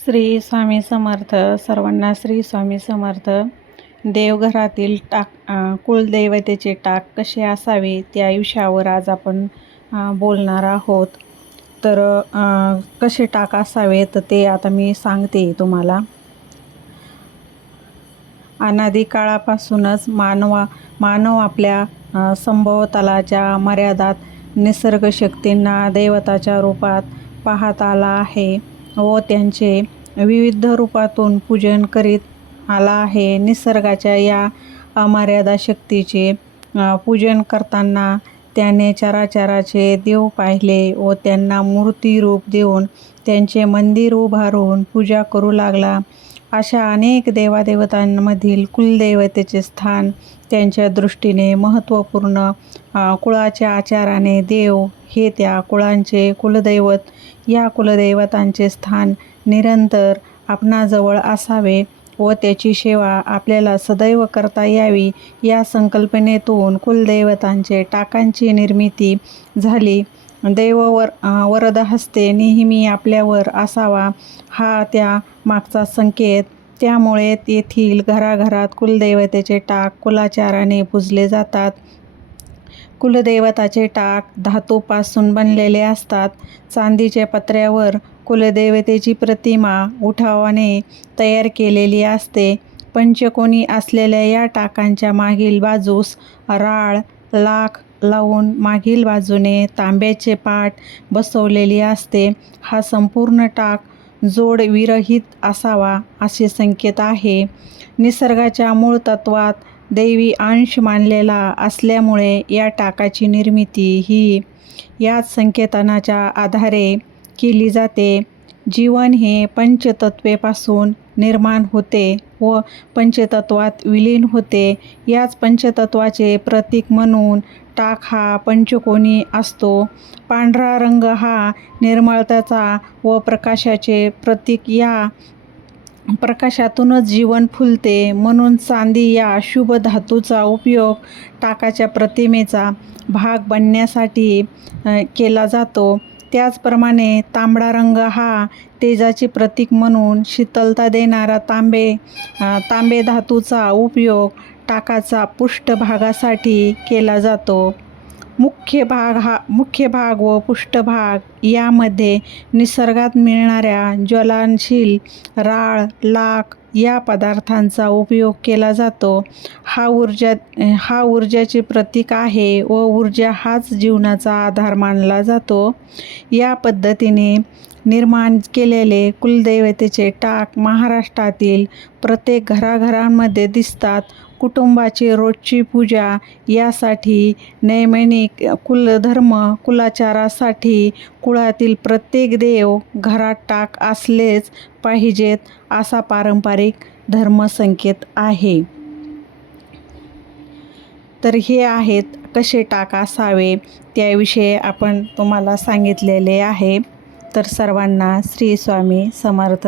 श्री स्वामी समर्थ. सर्वांना श्री स्वामी समर्थ. देवघरातील कुलदैवतेचे टाक कसे असावे त्या विषयावर आज आपण बोलणार आहोत. तर कसे टाक असावे तर ते आता मी सांगते तुम्हाला. अनादी काळापासूनच मानव आपल्या संभोवतालाच्या मर्यादात निसर्ग शक्तींना दैवताच्या रूपात पाहत आला आहे व त्यांचे विविध रूपातून पूजन करीत आला आहे. निसर्गाच्या या अमर्याद शक्तीचे पूजन करताना त्याने चराचराचे देव पाहिले व त्यांना मूर्ती रूप देऊन त्यांचे मंदिर उभारून पूजा करू लागला. अशा अनेक देवादेवतांमधील कुलदैवतेचे स्थान त्यांच्या दृष्टीने महत्त्वपूर्ण. कुळाच्या आचाराने देव हे त्या कुळांचे कुलदैवत. या कुलदैवतांचे स्थान निरंतर आपणाजवळ असावे व त्याची सेवा आपल्याला सदैव करता यावी या संकल्पनेतून कुलदैवतांचे टाकांची निर्मिती झाली. वरदहस्ते नेहमी आपल्यावर असावा हा त्या मागचा संकेत. त्यामुळे येथील घराघरात कुलदैवतेचे टाक कुलाचाराने पूजले जातात. कुलदैवताचे टाक धातूपासून बनलेले असतात. चांदीच्या पत्र्यावर कुलदेवतेची प्रतिमा उठावाने तयार केलेली असते. पंचकोनी असलेल्या या टाकांच्या मागील बाजूस राळ लाख लावून मागील बाजूने तांब्याचे पाट बसवलेली असते. हा संपूर्ण टाक जोड विरहित असावा असे संकेत आहे. निसर्गाच्या मूळ तत्वात दैवी अंश मानलेला असल्यामुळे या टाकाची निर्मिती ही याच संकेतानाच्या आधारे केली जाते. जीवन हे पंचतत्वेपासून निर्माण होते व पंचतत्वात विलीन होते. याच पंचतत्वाचे प्रतीक म्हणून टाक हा पंचकोनी असतो. पांढरा रंग हा निर्मळतेचा व प्रकाशाचे प्रतीक. या प्रकाशातूनच जीवन फुलते म्हणून चांदी या शुभ धातूचा उपयोग टाकाच्या प्रतिमेचा भाग बनण्यासाठी केला जातो. त्याचप्रमाणे तांबडा रंग हा तेजाचे प्रतीक म्हणून शीतलता देणारा तांबे धातूचा उपयोग टाकाचा पृष्ठभागासाठी केला जातो. मुख्य भाग व पृष्ठभाग यामध्ये निसर्गात मिळणाऱ्या ज्वलनशील राळ लाख या पदार्थांचा उपयोग केला जातो. हा ऊर्जाचे प्रतीक आहे व ऊर्जा हाच जीवनाचा आधार मानला जातो. या पद्धतीने निर्माण केलेले कुलदैवतेचे टाक महाराष्ट्रातील प्रत्येक घराघरांमध्ये दिसतात. कुटुंबाची रोजची पूजा यासाठी नैमित्तिक कुलधर्म कुलाचारासाठी कुळातील प्रत्येक देव घरात टाक असलेच पाहिजेत असा पारंपरिक धर्मसंकेत आहे. तर हे आहेत कसे टाक असावे त्याविषयी आपण तुम्हाला सांगितलेले आहे. तर सर्वांना श्री स्वामी समर्थ.